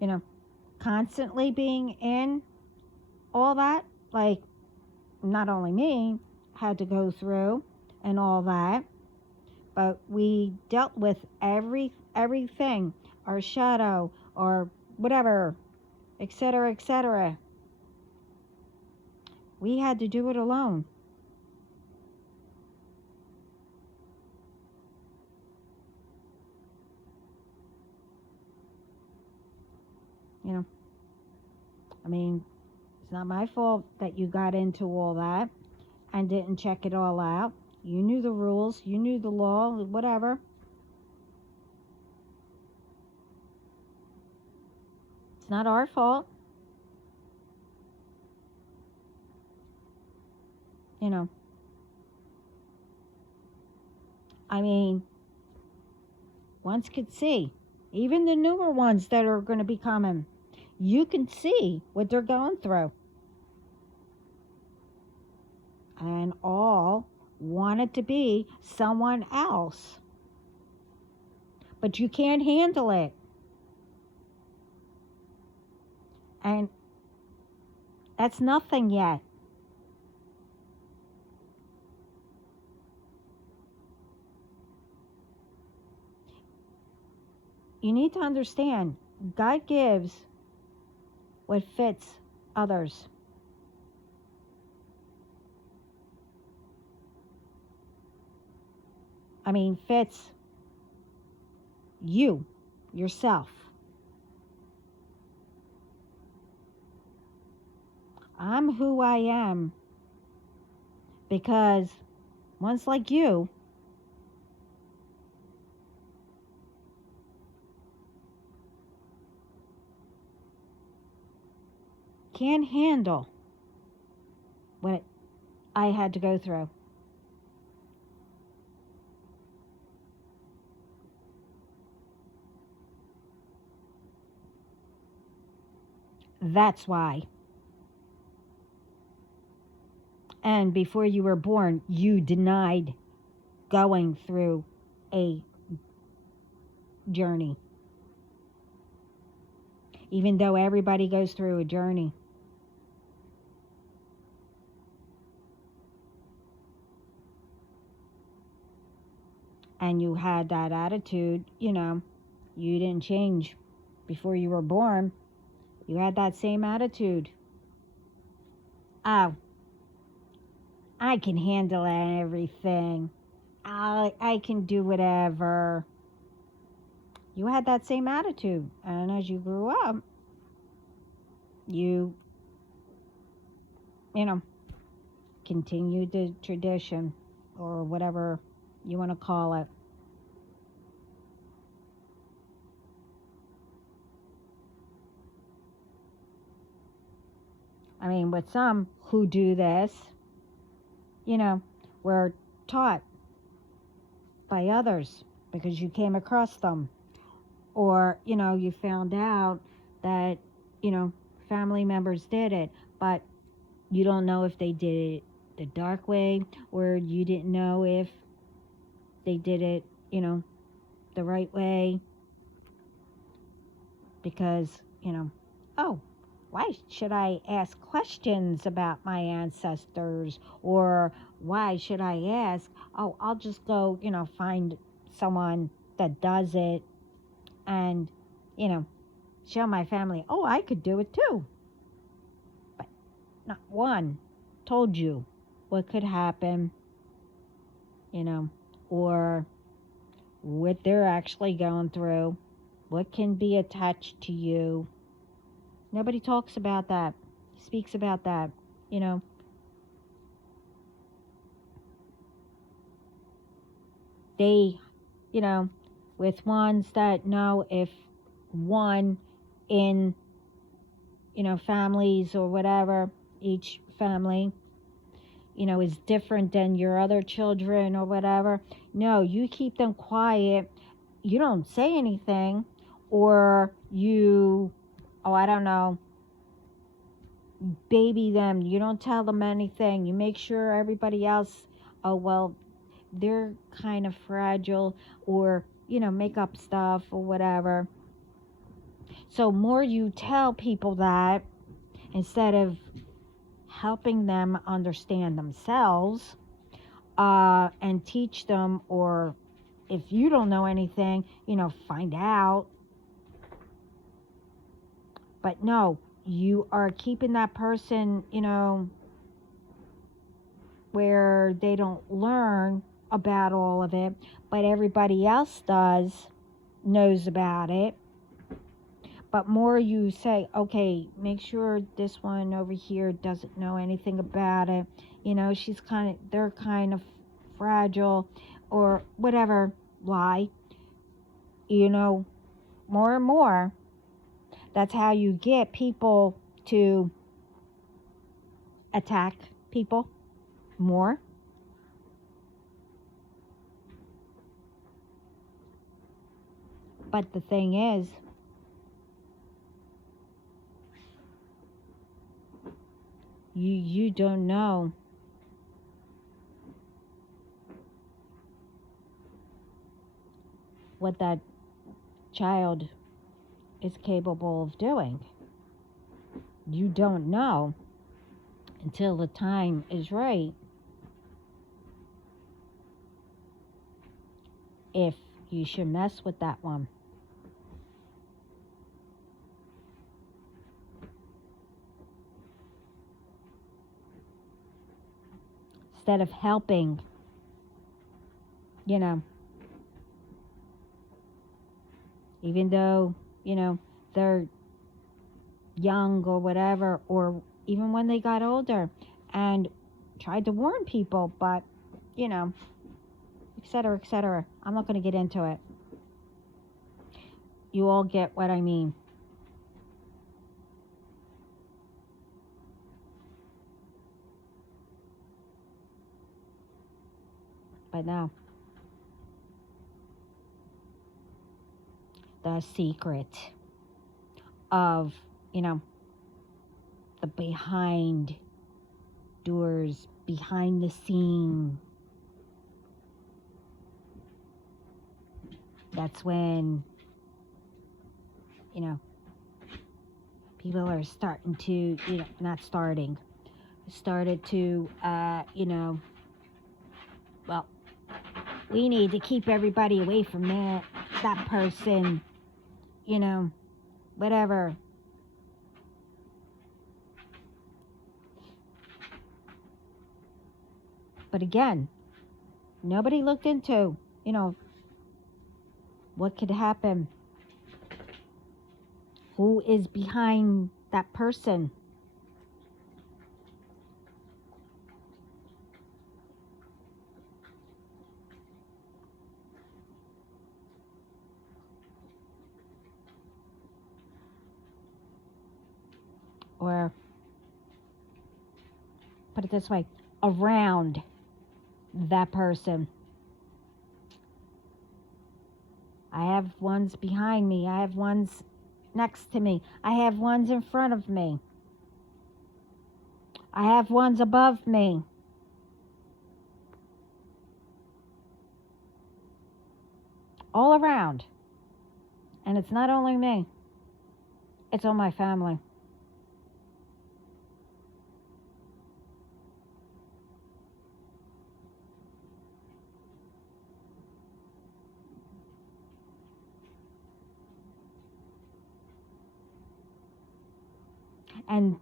You know, constantly being in all that, like, not only me had to go through and all that, but we dealt with everything, our shadow or whatever, etc., etc. We had to do it alone. You know, I mean, it's not my fault that you got into all that and didn't check it all out. You knew the rules, you knew the law, whatever. It's not our fault. You know, I mean, ones could see, even the newer ones that are going to be coming, you can see what they're going through. And all wanted to be someone else. But you can't handle it. And that's nothing yet. You need to understand, God gives what fits others. I mean, fits you, yourself. I'm who I am because ones like you can't handle what I had to go through. That's why. And before you were born, you denied going through a journey. Even though everybody goes through a journey. And you had that attitude, you didn't change before you were born. You had that same attitude. Oh, I can handle everything. I can do whatever. You had that same attitude. And as you grew up, you, continued the tradition or whatever you want to call it. I mean, with some who do this, were taught by others because you came across them. Or, you found out that, family members did it, but you don't know if they did it the dark way or you didn't know if they did it, the right way because, oh, why should I ask questions about my ancestors? Or why should I ask? Oh, I'll just go, find someone that does it and, show my family, oh, I could do it too. But not one told you what could happen, or what they're actually going through, what can be attached to you. Nobody talks about that, speaks about that, They, with ones that know if one in, families or whatever, each family, is different than your other children or whatever. No, you keep them quiet. You don't say anything, or you, oh, I don't know, baby them. You don't tell them anything. You make sure everybody else, oh, well, they're kind of fragile, or, make up stuff or whatever. So more you tell people that instead of helping them understand themselves, and teach them, or if you don't know anything, find out. But no, you are keeping that person, where they don't learn about all of it, but everybody else knows about it. But more you say, okay, make sure this one over here doesn't know anything about it. They're kind of fragile or whatever lie. More and more, That's how you get people to attack people more. But the thing is, you don't know what that child is capable of doing. You don't know until the time is right if you should mess with that one. Instead of helping, you know, even though, they're young or whatever, or even when they got older, and tried to warn people, but, et cetera, et cetera. I'm not going to get into it. You all get what I mean. But no. The secret of, the behind doors, behind the scene. That's when, people are starting to, not starting, started to, well, we need to keep everybody away from that person, whatever. But again, nobody looked into, what could happen. Who is behind that person? Or put it this way, around that person. I have ones behind me. I have ones next to me. I have ones in front of me. I have ones above me. All around. And it's not only me. It's all my family. And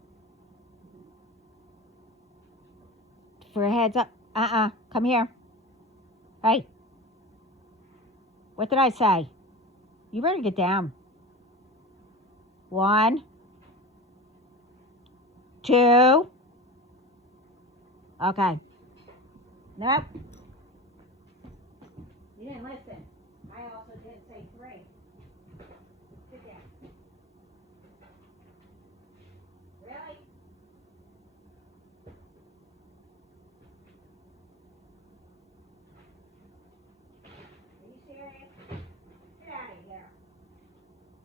for a heads up, come here. Hey, what did I say? You better get down. 1, 2. Okay. Nope. You didn't listen. I also didn't say 3. Sit down. Really? Are you serious? Get out of here.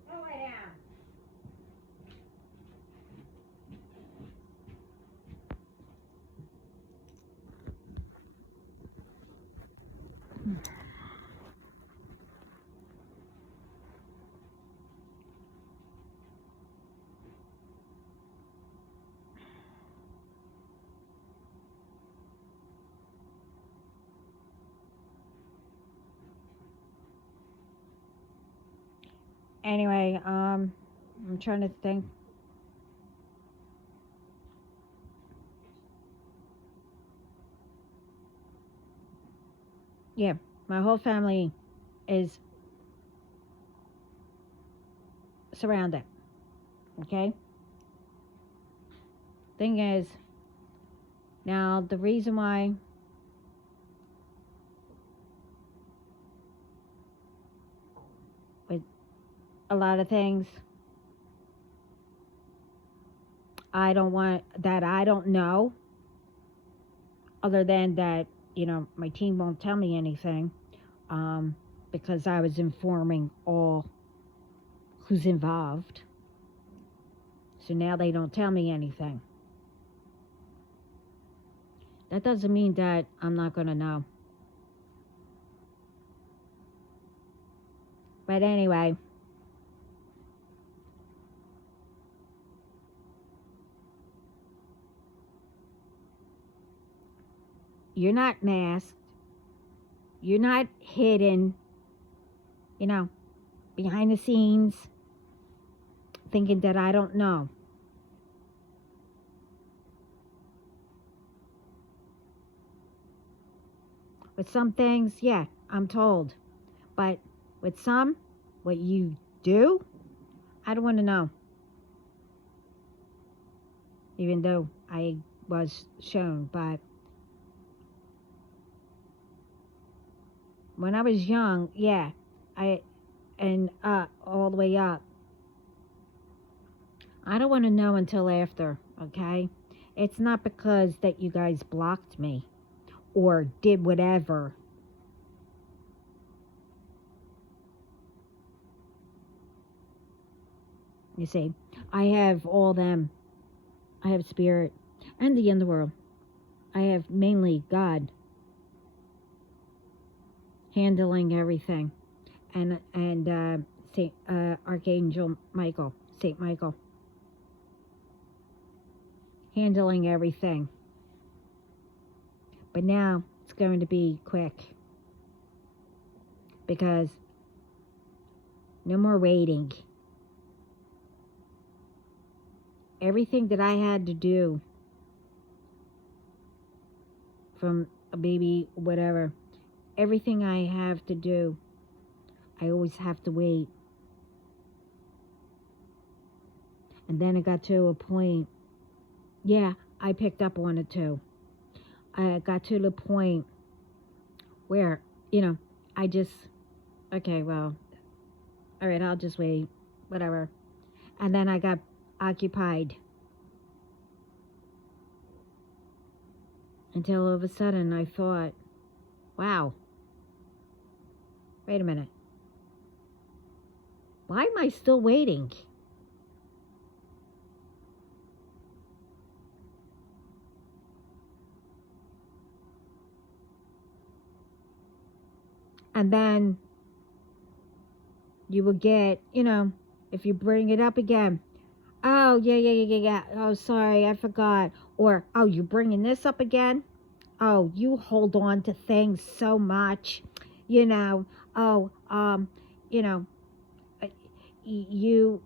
Go lay down. Anyway, I'm trying to think. Yeah, my whole family is surrounded. Okay? Thing is, now the reason why with a lot of things, I don't know, other than that, my team won't tell me anything, um, because I was informing all who's involved. So now they don't tell me anything. That doesn't mean that I'm not going to know. But anyway, you're not masked. You're not hidden, you know, behind the scenes, thinking that I don't know. With some things, yeah, I'm told. But with some, what you do, I don't want to know. Even though I was shown. But when I was young, yeah, and all the way up, I don't want to know until after, okay? It's not because that you guys blocked me or did whatever. You see, I have all them. I have spirit and the underworld. I have mainly God handling everything, and Saint Archangel Michael, Saint Michael, handling everything. But now it's going to be quick, because no more waiting. Everything that I had to do, from a baby, whatever, everything I have to do, I always have to wait. And then it got to a point, yeah, I picked up on it too. I got to the point where, I just, okay, well, all right, I'll just wait, whatever. And then I got occupied, until all of a sudden I thought, wow, wait a minute. Why am I still waiting? And then you will get, if you bring it up again, oh, yeah. Oh, sorry, I forgot. Or, oh, you bringing this up again? Oh, you hold on to things so much, Oh, you know, you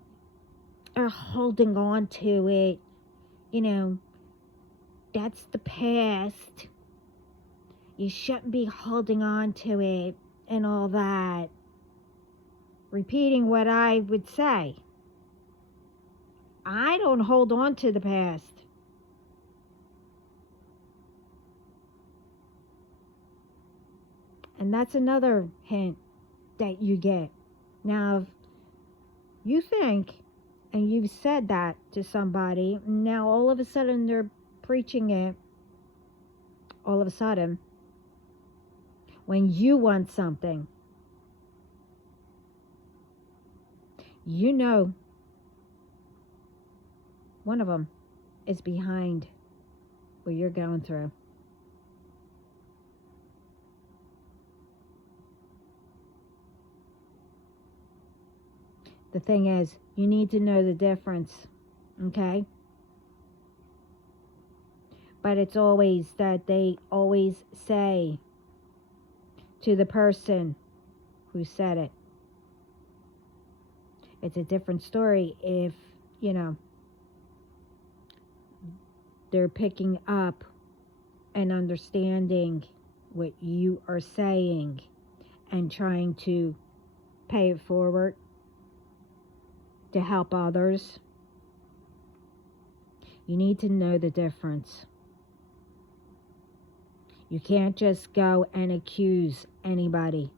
are holding on to it. That's the past. You shouldn't be holding on to it and all that. Repeating what I would say. I don't hold on to the past. And that's another hint that you get. Now, if you think, and you've said that to somebody, now all of a sudden they're preaching it, all of a sudden, when you want something, one of them is behind what you're going through. The thing is, you need to know the difference, okay? But it's always that they always say to the person who said it. It's a different story if, they're picking up and understanding what you are saying and trying to pay it forward to help others. You need to know the difference. You can't just go and accuse anybody.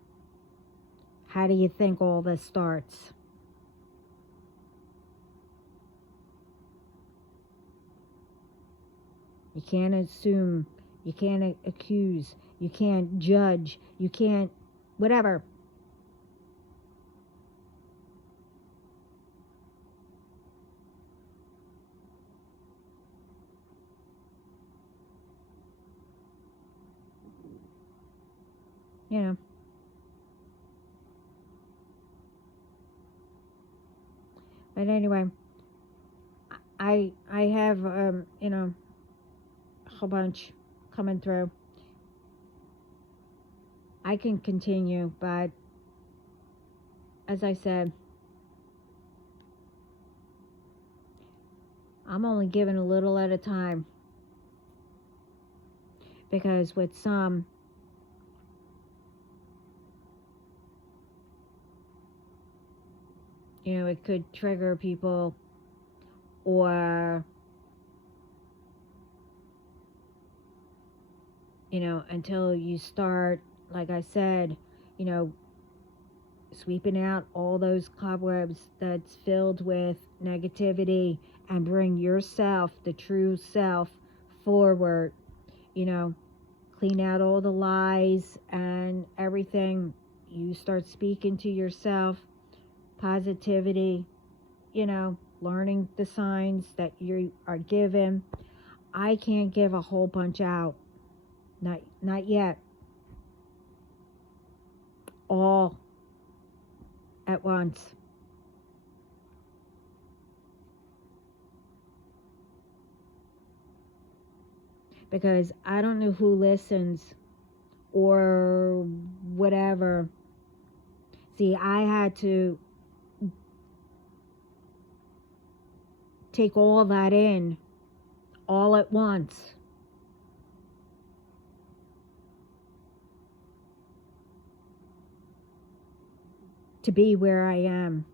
How do you think all this starts? You can't assume. You can't accuse. You can't judge. You can't whatever. You know. But anyway, I have a whole bunch coming through. I can continue, but as I said, I'm only giving a little at a time, because with some, it could trigger people, or until you start, like I said, sweeping out all those cobwebs that's filled with negativity, and bring yourself, the true self, forward. Clean out all the lies and everything. You start speaking to yourself, positivity, learning the signs that you are given. I can't give a whole bunch out. Not yet. All at once. Because I don't know who listens or whatever. See, I had to take all that in all at once. To be where I am.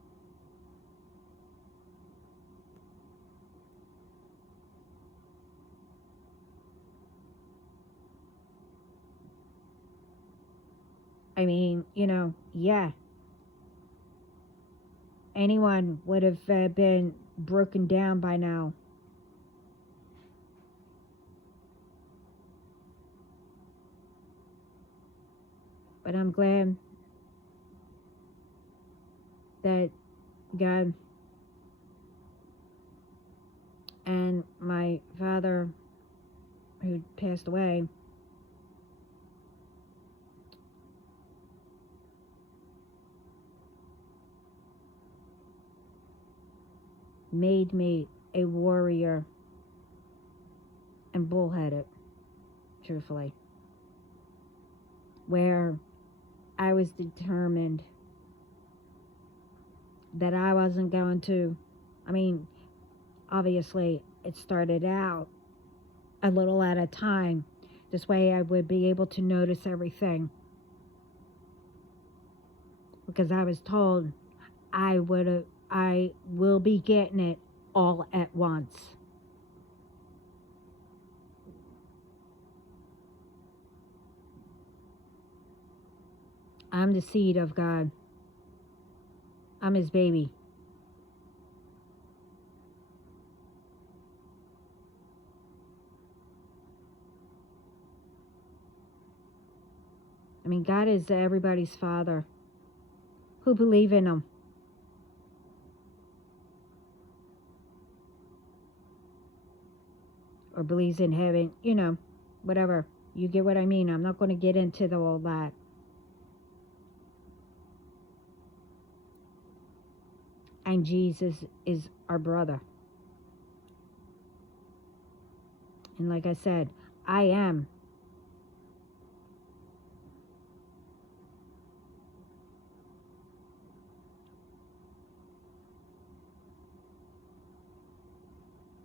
I mean, yeah. Anyone would have been broken down by now. But I'm glad that God and my father, who passed away, made me a warrior and bullheaded, truthfully, where I was determined that I wasn't going to, obviously it started out a little at a time. This way I would be able to notice everything, because I was told I will be getting it all at once. I'm the seed of God. I'm his baby. God is everybody's father who believe in him. Or believes in heaven, whatever. You get what I mean. I'm not going to get into all that. And Jesus is our brother. And like I said, I am.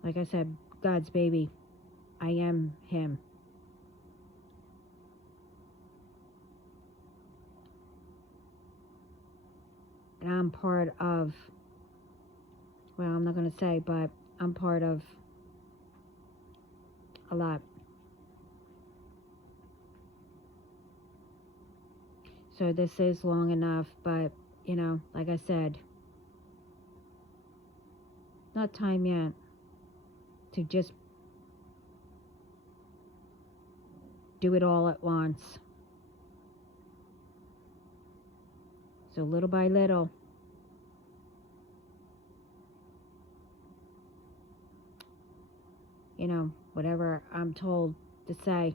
Like I said, God's baby. I am him. And I'm part of, well, I'm not going to say, but I'm part of a lot. So this is long enough, but, like I said, not time yet to just do it all at once. So little by little, you know, whatever I'm told to say.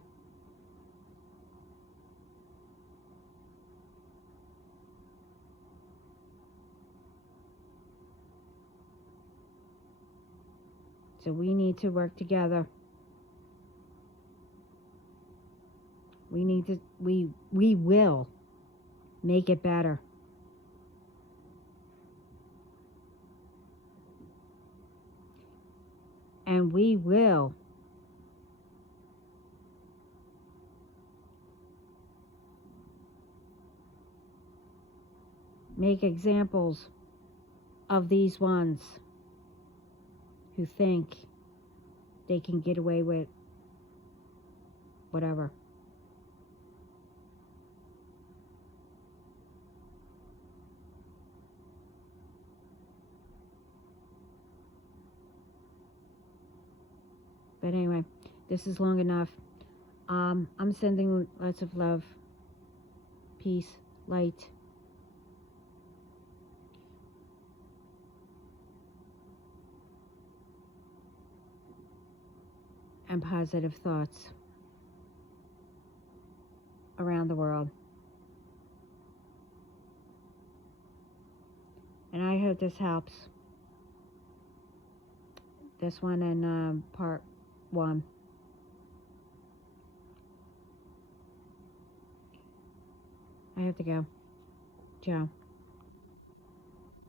So we need to work together. We will make it better. And we will make examples of these ones who think they can get away with whatever. But anyway, this is long enough. I'm sending lots of love, peace, light. And positive thoughts around the world. And I hope this helps. This one and part 1. I have to go. Ciao.